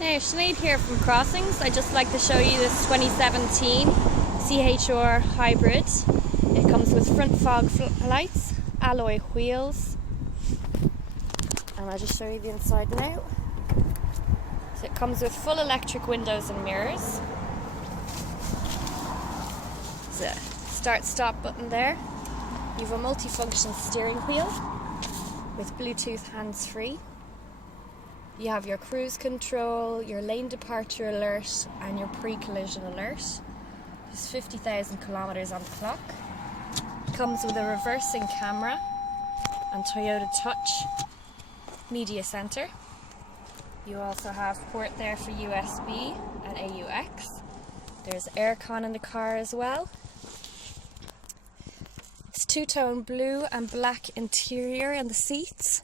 Hey, Sinead here from Crossings. I'd just like to show you this 2017 CHR Hybrid. It comes with front fog lights, alloy wheels, and I'll just show you the inside now. So it comes with full electric windows and mirrors. There's a start-stop button there. You have a multifunction steering wheel with Bluetooth Handsfree. You have your cruise control, your lane departure alert and your pre-collision alert. There's 50,000 kilometers on the clock. It comes with a reversing camera and Toyota Touch media center. You also have port there for USB and AUX. There's aircon in the car as well. It's two-tone blue and black interior in the seats,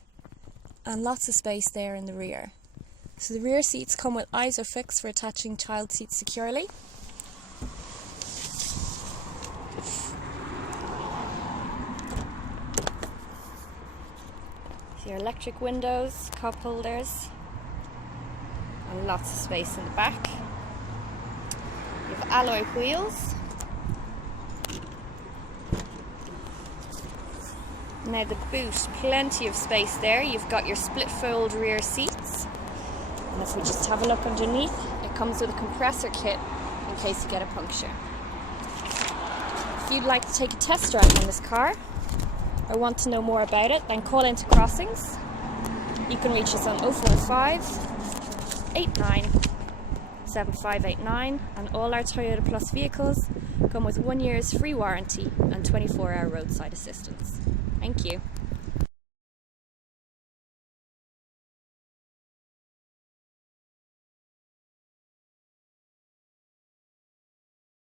and lots of space there in the rear. So the rear seats come with ISOFIX for attaching child seats securely. So your electric windows, cup holders, and lots of space in the back. You have alloy wheels. Now the boot, plenty of space there. You've got your split fold rear seats. And if we just have a look underneath, it comes with a compressor kit in case you get a puncture. If you'd like to take a test drive on this car or want to know more about it, then call into Crossings. You can reach us on 045 89 7589, and all our Toyota Plus vehicles come with 1 year's free warranty and 24-hour roadside assistance. Thank you.